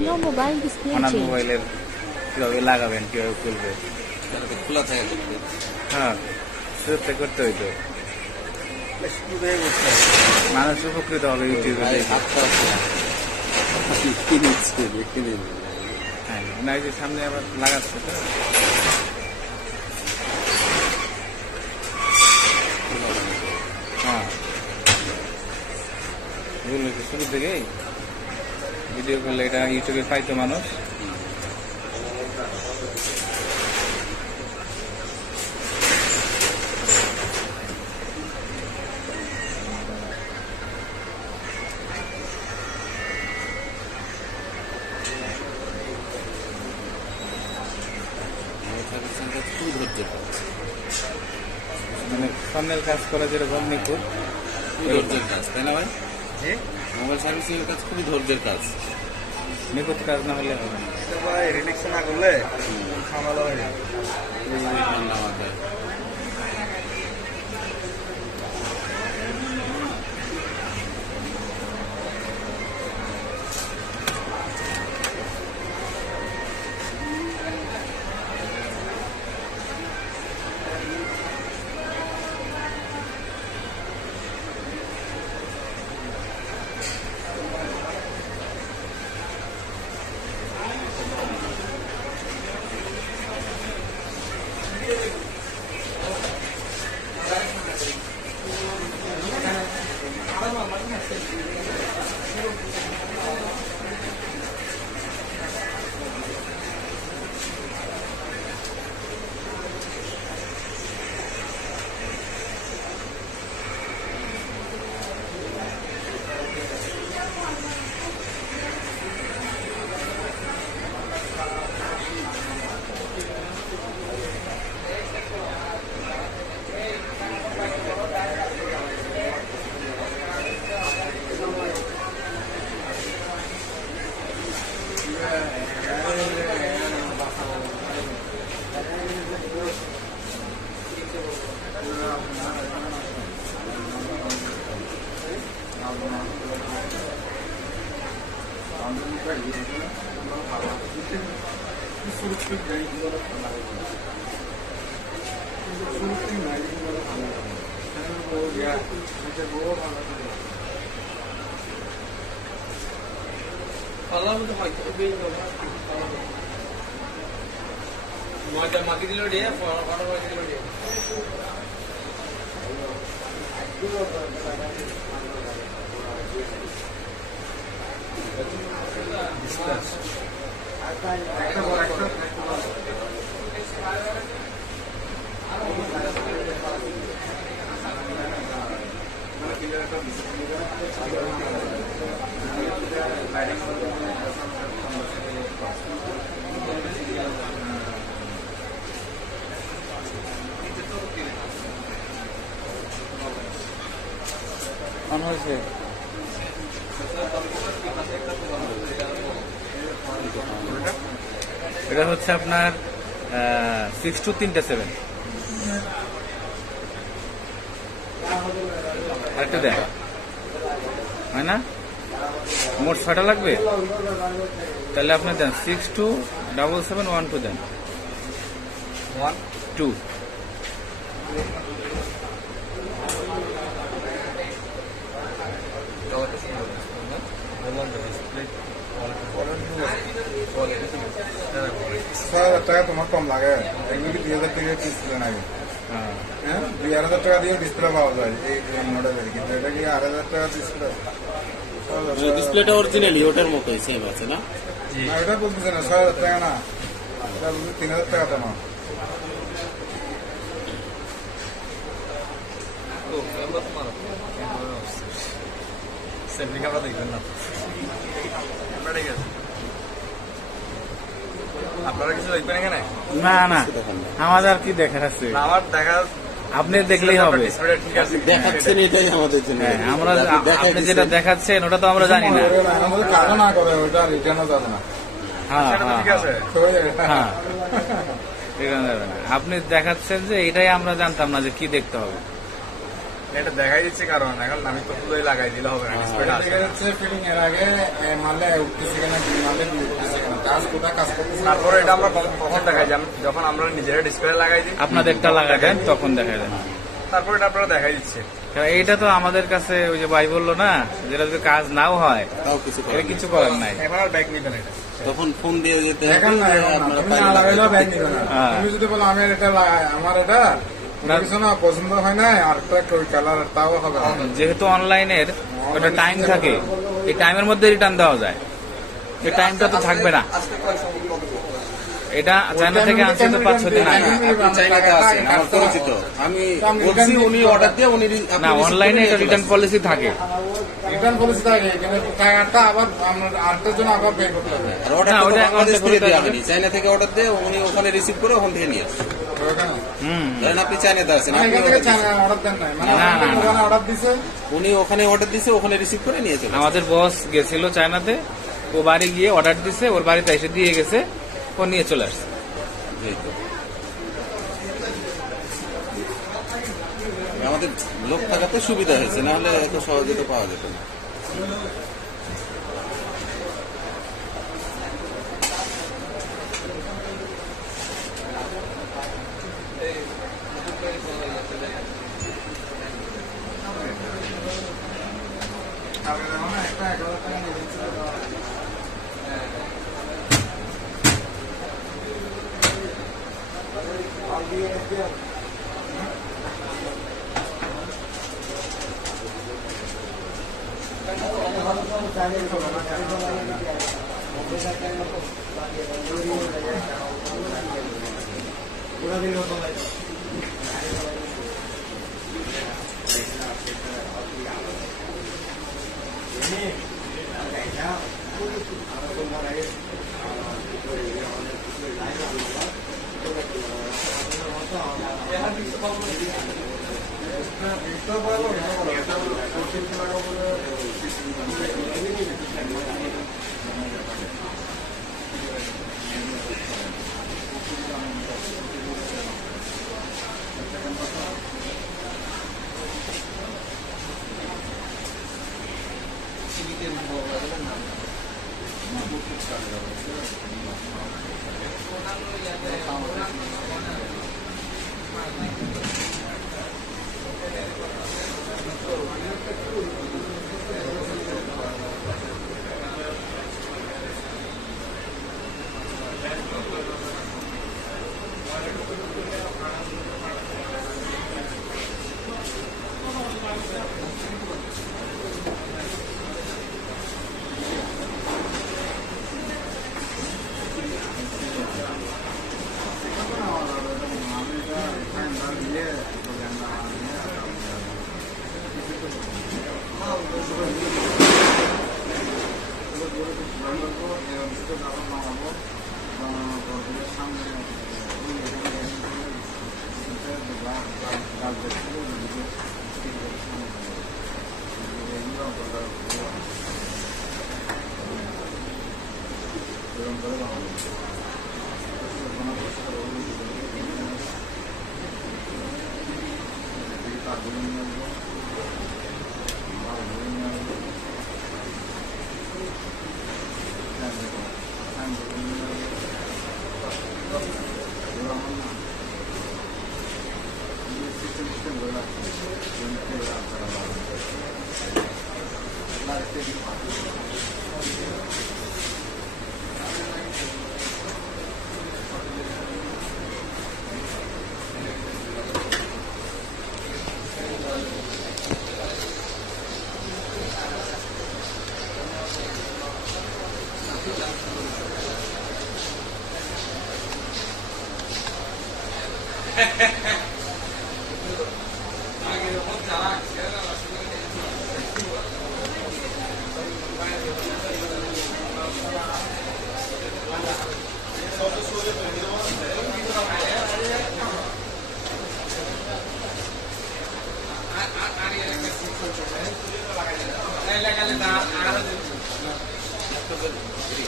Nano mobile display ওনার change. মোবাইলের কিভাবে লাগাবেন, কিভাবে খুলবে। খোলা থাকে করতে হ্যাঁ, শুরুতে করতে হইতো। মানুষ উপকৃত হবে ইউটিউবে দেখে। হ্যাঁ, না এই যে সামনে আবার লাগাচ্ছে তো। হ্যাঁ, এগুলো তো শুরু থেকেই ভিডিও করলে এটা ইউটিউবে পাইতো মানুষ। খুবই ধৈর্যের কাজ, মানে স্বর্ণের কাজ করা যেরকম নিখুঁত, খুবই ধৈর্যের কাজ, তাই না ভাই? মোবাইল সার্ভিসিং এর কাজ খুবই ধৈর্যের কাজ। নিখুঁত কাজ না হলে হবে না। রিলেক্স না করলে ঝামেলা হয়ে যাবে। ঠান্ডা মাথায় মাটি দিল রে অন হয়েছে। এটা হচ্ছে আপনার 6237। আরেকটু দেখ, হয় না? মোট 6টা লাগবে, তাহলে আপনি দেন 627712 দেন 2। টাকা তোমার কম লাগে, এগুলি 2000 টাকা ডিসপ্লে লাগে। হ্যাঁ, 2000 টাকা দিয়ে ডিসপ্লে পাওয়া যায় এই মডেলের, কিন্তু এটা কি 8000 টাকা ডিসপ্লে? ডিসপ্লেটা অরিজিনালি ওটার মতোই সেম আছে না? না, এটা বলতেছে না 6000 টাকা না, এটা বলতে 3000 টাকা তোমার। আপনারা কিছু দেখবেন এখানে? না না, আমাদের কি দেখার আছে? আমার দেখা আপনি দেখলেই হবে। ঠিক আছে, দেখাচ্ছেন এটাই আমাদের জন্য। হ্যাঁ, আমরা আপনি যেটা দেখাচ্ছেন ওটা তো আমরা জানি না। আমাদের কাজও না করে ওইটা রিটার্নও যাবে না। হ্যাঁ সেটা তো হ্যাঁ ঠিক আছে। হ্যাঁ, ঠিক আছে। আপনি দেখাচ্ছেন যে এটাই আমরা জানতাম না যে কি দেখতে হবে। এটা দেখাই দিচ্ছে কারণ এখন আমি তো পুরোই লাগাই দিলে হবে না ডিসপ্লেটা আসবে না। ফিটিং এর আগে মারলে উঠতেছে কিনা মারলে উঠতেছে কিনা কাজ কোথায় কাজ করতেছে তারপরে এটা আমরা কখন দেখাই যে যখন আমরা নিজেরা ডিসপ্লে লাগাই দিই আপনাদেরটা লাগাই দেন তখন দেখা যায়। তারপরে এটা আপনারা দেখাই দিচ্ছে। কারণ এইটা তো আমাদের কাছে ওই যে ভাই বললো না, যেটা যদি কাজ নাও হয় তাও কিছু এটা করার কিছু করার নাই। এখন আর ব্যাগ নিবেন এটা তখন ফোন দিয়ে যেতে এখন না, এখন না, আপনারা তুমি না লাগাইলেও ব্যাগ নিবে না। হ্যাঁ। তুমি যদি বলো আমি এটা আমার এটা কিছু না পছন্দ হয় না আর একটা ওই কালার তাও হবে না। যেহেতু অনলাইনের ওটা টাইম থাকে, এই টাইমের মধ্যে রিটার্ন দেওয়া যায়, এই টাইমটা তো থাকবে না। এটা চায়না থেকে আনছে তো 5-6 দিন আগে। আপনি চাইনাতে আছেন, আমার পরিচিত। আমি বলছি উনি অর্ডার দিয়ে উনি আপনি না, receive অনলাইনে করে এটা নিয়ে রিটার্ন চলে পলিসি থাকে। রিটার্ন পলিসি থাকে কিন্তু টাকাটা আবার আমরা আটটার জন্য আবার পে করতে হবে। আসেন। আর অর্ডার না, তো ওটা বাংলাদেশ account এ থেকে করে দেওয়া দেবে। হয়নি, চাইনা থেকে অর্ডার দিয়ে উনি ওখানে রিসিভ করে ওখান থেকে নিয়ে আসেন। হুম। ধরেন আপনি চাইনাতে আছেন, মানে আপনি এখান থেকে order দিয়েছেন। অর্ডার দেন নাই মানে না, না, না। ওখানে অর্ডার দিছে উনি ওখানে অর্ডার দিয়েছে, ওখানে রিসিভ করে নিয়ে চলে আমাদের বস গেছিল চায়নাতে, ও বাড়ি গিয়ে অর্ডার দিছে, ওর বাড়িতে এসে দিয়ে গেছে, ও নিয়ে চলে আসছে। আমাদের লোক থাকাতে সুবিধা হয়েছে, না হলে এত সহজে তো পাওয়া যেত না। একটা 11 টাকা নিয়ে দিচ্ছে।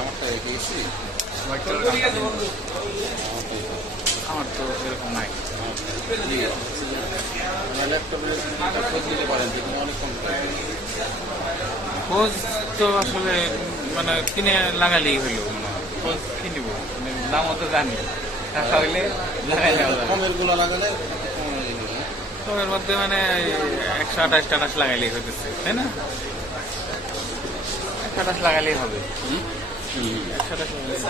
আমারটা এগিয়েছি। আমারটা আমার তো এরকম নাই। ল্যাপটপের খোঁজ দিতে পারেন, যেখানে অনেক কম করে। খোঁজ তো আসলে মানে কিনে লাগালেই হইলো মনে হয়। খোঁজ কিনবো, মানে দামও তো জানি, টাকা হইলে লাগাই নেওয়া যাবে। কমের গুলো লাগালে একটু কম হয়ে যাবে। কমের মধ্যে মানে 128 লাগাইলেই হইতেছে, তাই না? 128 লাগালেই হবে। 128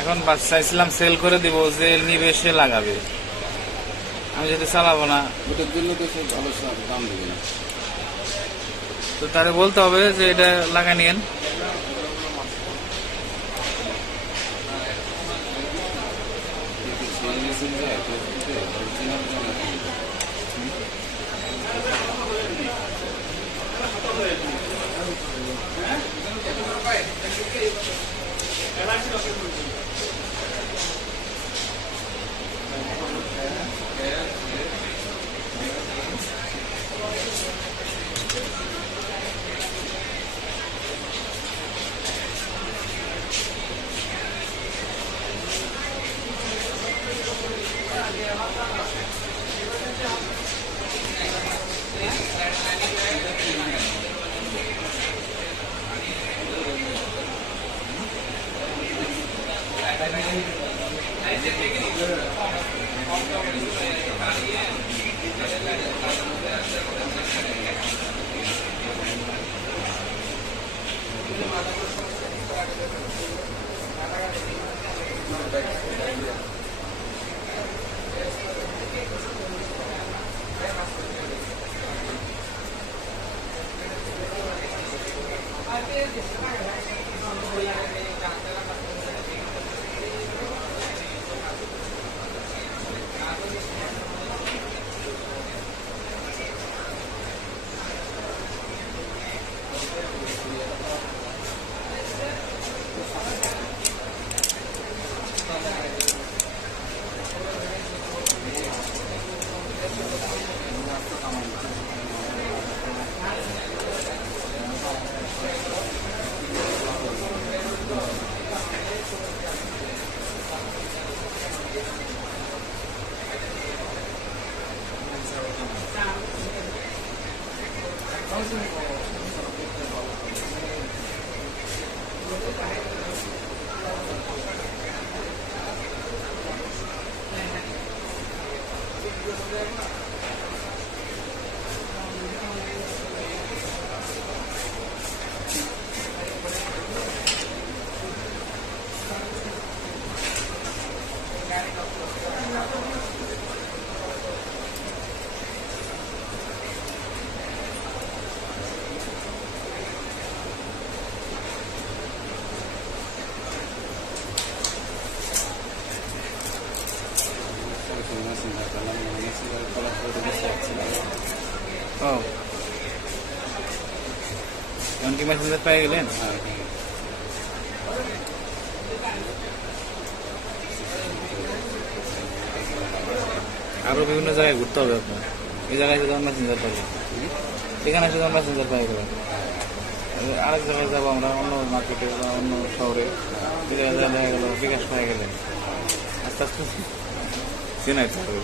এখন বাস চাইছিলাম সেল করে দিব, যে নিবে সে লাগাবে, আমি যদি চালাবো না। ওটার জন্য তো সে ভালো দাম দেবে না। তো তারে বলতে হবে যে এটা লাগা নিয়েন। ও এখন কি মেসেঞ্জার পেয়ে গেলেন? আরো বিভিন্ন জায়গায় ঘুরতে হবে আপনার। এই জায়গায় এসে যখন মেসেঞ্জার পাবেন, এখানে এসে যখন মেসেঞ্জার পাই গেলেন, আরেক জায়গায় যাবো আমরা, অন্য মার্কেটে বা অন্য শহরে, এই জায়গায় দেখা গেল বিকাশ পাই গেলেন, আস্তে আস্তে চেনাইতে হবে।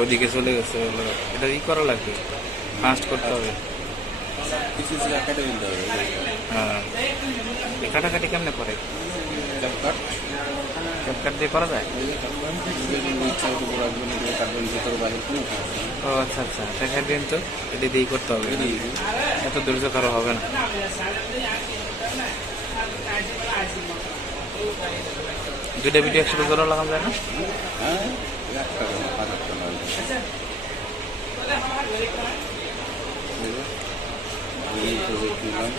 ওইদিকে চলে গেছে, এটা ই করা লাগবে, ফাস্ট করতে হবে। কিছু কিছু কাটে দিতে হবে। হ্যাঁ, এই কাটাকাটি কেমনে করে? ক্যাপকাট ক্যাপকাট দিয়ে করা যায়? এই যে কাটবেন যদি ইচ্ছা হতো বড় একজন দিয়ে কাটবেন ভিতরে বাইরে কোনো সমস্যা নেই। ও আচ্ছা আচ্ছা, দেখাই দিন তো, এটি দিয়েই করতে হবে, এটি এত ধৈর্য কারো হবে না। দুইটা ভিডিও একসাথে জোড়া লাগানো যায় না? হ্যাঁ 1 টাকা না 5 টাকা লাগবে। এই প্রজেক্ট নিলাম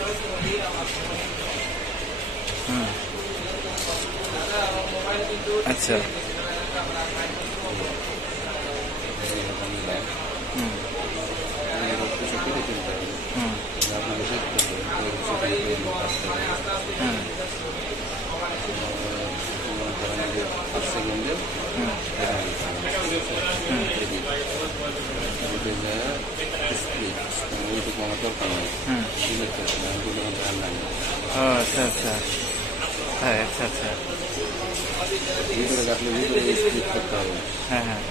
আচ্ছা, এইরকম নিলাম হুম এরকম কিছু কেটে কিনতে হবে হুম আপনাকে দেখতে হবে তৈরি সেখানে তৈরি করতে হবে। হুম মনে করেন যে 5 সেকেন্ডে হুম ওইটুকু আমার দরকার নেই হুম। সিলেক্ট করতে হবে ওইগুলো আমার ধ্যান নাই ও আচ্ছা আচ্ছা, হ্যাঁ আচ্ছা আচ্ছা, ভিতরে রাখলে ভিতরে স্প্লিট করতে হবে। হ্যাঁ হ্যাঁ,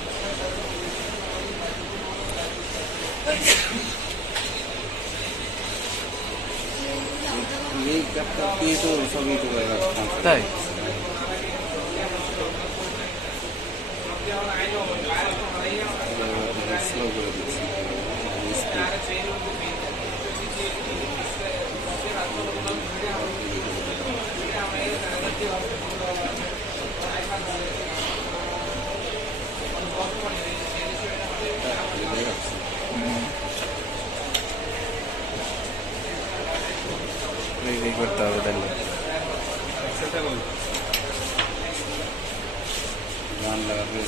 এই ক্যাপটা দিয়ে তো সব ইউটিউবে তাই? স্লো করে দিচ্ছি এই করতে হবে তাহলে। গান লাগাবে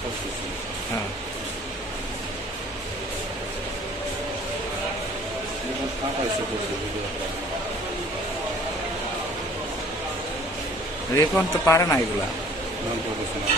সব কিছু হ্যাঁ, ফাঁকা এসে করছে ভিডিওটা রেকর্ড তো পারে না এগুলা। Non professional